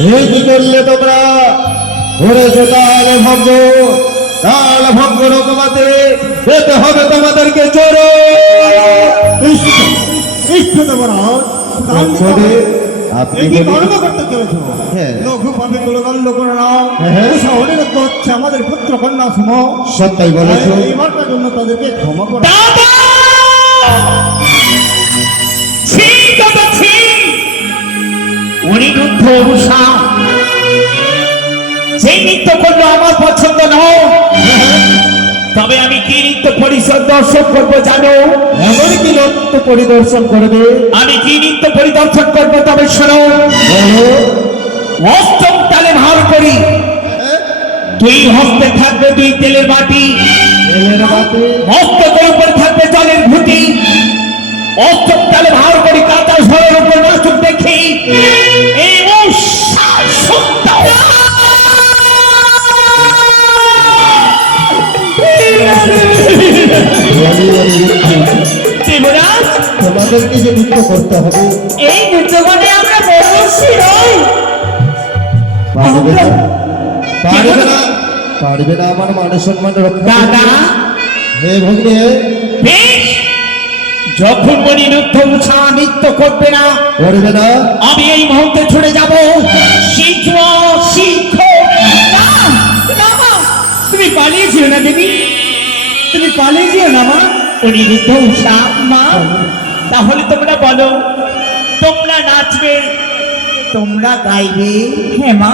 এই কি করলে তোমরা? করেছো তাল ভঙ্গ রকমাতে যেতে হবে তোমাদেরকে চোরে। আপনি আমাদের পুত্র কন্যা সম সত্যই বলেছ। এবারটার জন্য তাদেরকে ক্ষমা করো। অনিরুদ্ধ উষা যে নৃত্য করলো আমার পছন্দ নয়, তবে আমি কি নৃত্য পরিদর্শন করবো জানো? এমন কি নৃত্য পরিদর্শন করবে? আমি কি নৃত্য পরিদর্শন করবো তবে শোনো। অষ্টম তালে ভার করি, দুই হস্তে থাকবে দুই তেলের বাটি, মস্তকের উপর থাকবে জলের ঘুটি। অষ্টম তালে ভার করি কাঁচা ঝড়ের উপর নাচুক দেখি এই তোমাদেরকে যে নৃত্য করতে হবে, এই নৃত্য করে আমরা পারবে না আমার মান সম্মান রক্ষা। দাদা হে ভগ্নে, বেশ, যখন অনিরুদ্ধ উষা নৃত্য করবে না আমি এই মুহূর্তে ছুটে যাবো। তুমি পালিয়েছিল না দেবী, তুমি পালিয়েছিল না মা? অনিরুদ্ধ উষা মা, তাহলে তোমরা বলো, তোমরা নাচবে, তোমরা গাইবে? হ্যাঁ মা।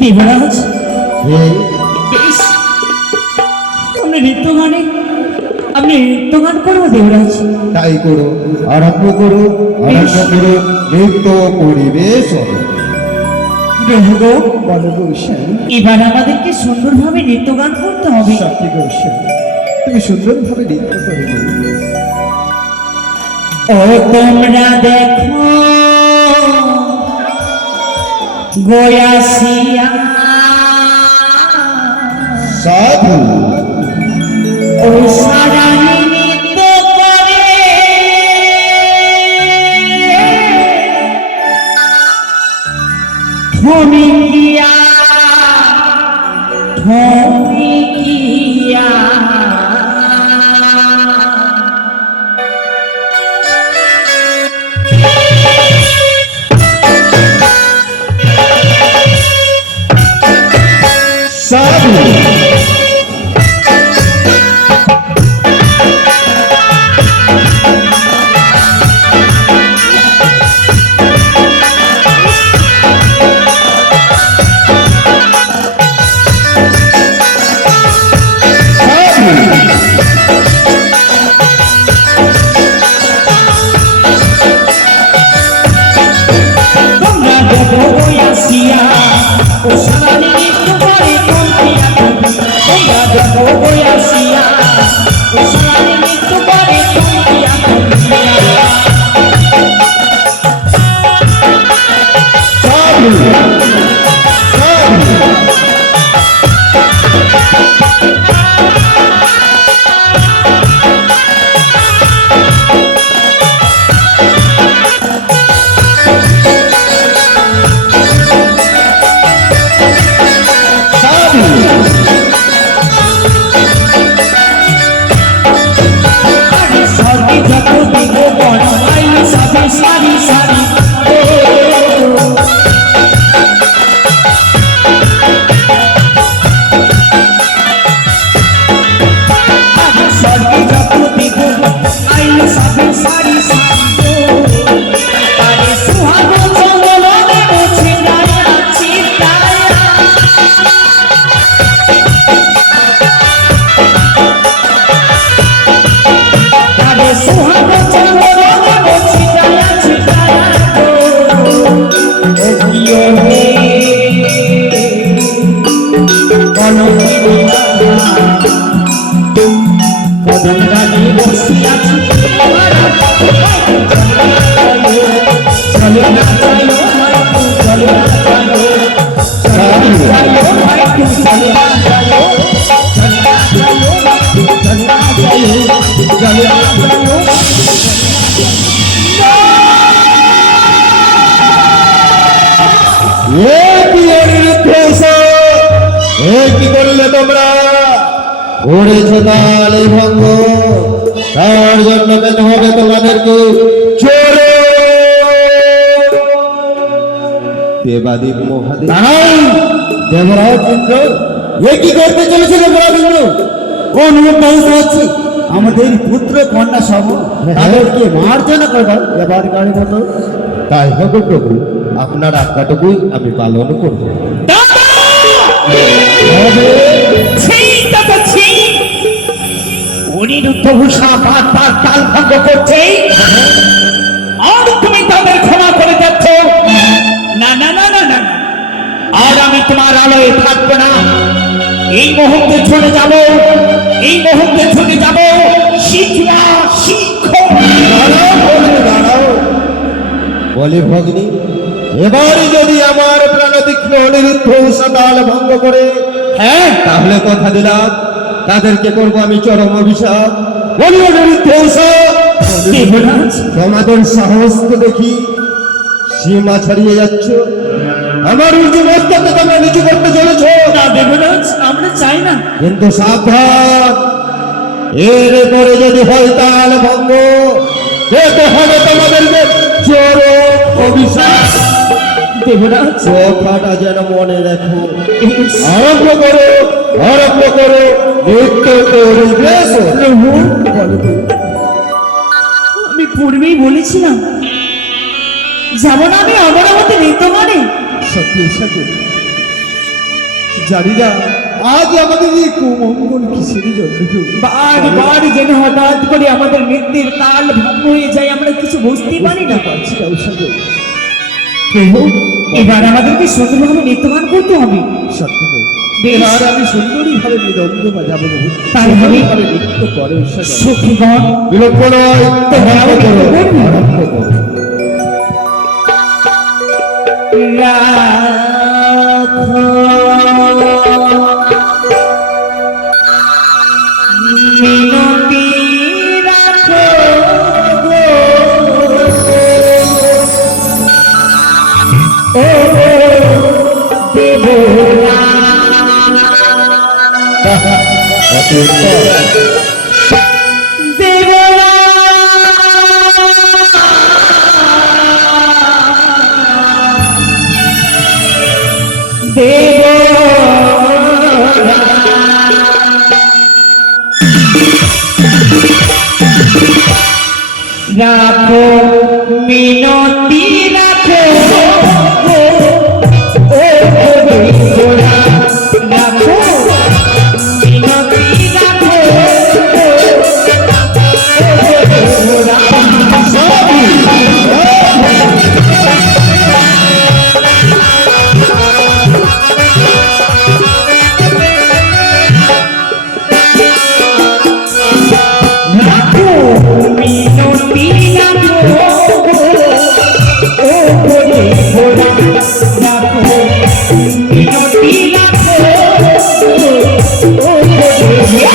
দেবরাজ বেশ, তোমরা নৃত্য গানে আপনি নৃত্য গান করবো দেবরাজ? তাই করো, আরম্ভ করো, নৃত্য পরিবেশ। এবার আমাদেরকে সুন্দরভাবে নৃত্য গান করতে হবে। তুমি সুন্দরভাবে নৃত্য করবে। ও তোমরা দেখো গোয়াসিয়া সাধু ও সারানি নৃত্য করে ঠমিকিয়া ঠমিকিয়া সাধু এ কি অনিরুদ্ধ উষা, এ কি করলে তোমরা? করেছ তালে ভঙ্গ, তার জন্য পেতে হবে তোমাদেরকে চোরে। দেবাদেব মহাদেব, দেবরাজ ইন্দ্র, এ কি করতে চলেছে দেবরাজ ইন্দ্র? কোন ব্যবস্থা হচ্ছে? আমাদের পুত্র কন্যা সব তাদেরকে মার্জনা করবার এবার গাড়ি মতো। তাই হবে প্রভু, আপনার আজ্ঞাটুকুই আমি পালন করব। দাদা! হবে। ছি, দাদা, ছি! অনিরুদ্ধ উষা বারবার তাল ভঙ্গ করছে, আর তুমি তাদের ক্ষমা করে যাচ্ছ। না না না না না না। আর আমি তোমার আলোয় থাকবো না। এই মুহূর্তে চলে যাব, এই মুহূর্তে চলে যাব। শিখা শিখ। দাঁড়াও বলে দাঁড়াও। বলে ভগ্নী, এবার যদি আমার প্রাণতীক্ষ্ণ অনিরুদ্ধ উষা তাল ভঙ্গ করে, হ্যাঁ, তাহলে কথা দিলাম তাদেরকে করবো আমি চরম অভিশাপ। বলি অনিরুদ্ধ উষা, দেবরাজ, তোমাদের সাহস তো দেখি সীমা ছাড়িয়ে যাচ্ছ। আমার উর্জু মস্তকে তোমরা নিচু করতে চলেছ। না দেবরাজ, আমরা চাই না। কিন্তু সাবধান, এর পরে যদি হয় তাল ভঙ্গ, যেতে হবে তোমাদেরকে চরম অভিশাপ। দেবরাজ, কথাটা যেন মনে রাখো। আরম্ভ করো, আরম্ভ করো, নৃত্য পরিবেশ। প্রভু, আমি পূর্বেই বলেছিলাম যাব না আমি অমরাবতী নৃত্যমানে। সত্যি সত্যি জানি না আজ আমাদের এই কুমঙ্গল কিসেরই জন্য। বার যেন হঠাৎ করে আমাদের নৃত্যের তাল ভঙ্গ হয়ে যায়, আমরা কিছু বুঝতেই পারি না। পারছি না উষাকে। প্রভু, এবার আমাদেরকে সুন্দরভাবে নৃত্যগান করতে হবে। সত্যি গো, বেশ। এবার আমি সুন্দরী ভাবে নিদন্দ বাজাবো প্রভু। তাই হবে। ভাবে নৃত্য করে উষাকে। সখীগণ, বিলম্ব নয়, আরম্ভ করো, আরম্ভ করো। মিনতি রাখো গো, ও দেবরা, দেবরা, দেবরা। রাখো মিনতি রাখো গো, ও দেবরা, রাখো মিনতি রাখো গো, ও রাখো মিনতি রাখো গো, ও দেবরা, রাখো মিনতি রাখো গো, ও দেবরা।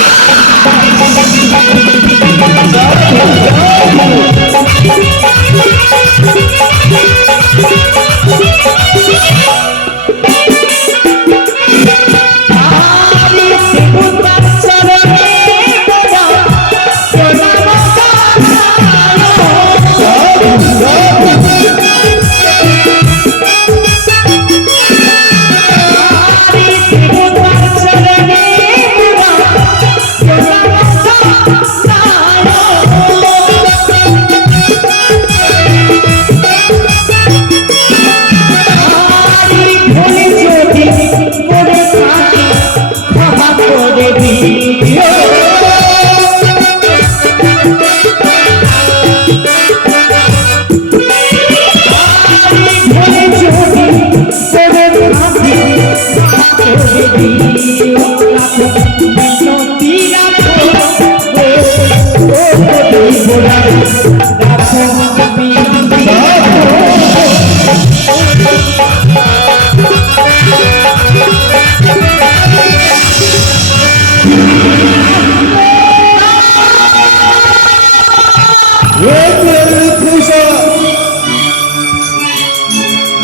আরে দেবতার চরণে মোরা প্রণাম আরে দেবতার চরণে মোরা আরে ভুলে যদি মরে থাকি ক্ষমা করে দিও। ভুলে যদি মরে থাকি ক্ষমা করে দিও। রাখো মিনতি রাখো গো, ও দেবরা, রাখো মিনতি রাখো। এ কি অনিরুদ্ধ উষা,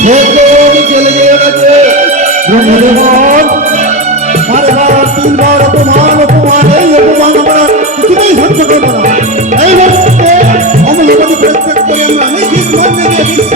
দেখো আমি যে চলে যেও না যে। ব্রহ্মদেবন বারবার তিনবার অপমান অপমান এই অপমান আমরা কিছুতেই সহ্য করবো না। এই মুহূর্তে অমলবাদী প্রত্যেক করে আমরা নিশ্চিত মর্মে দিয়ে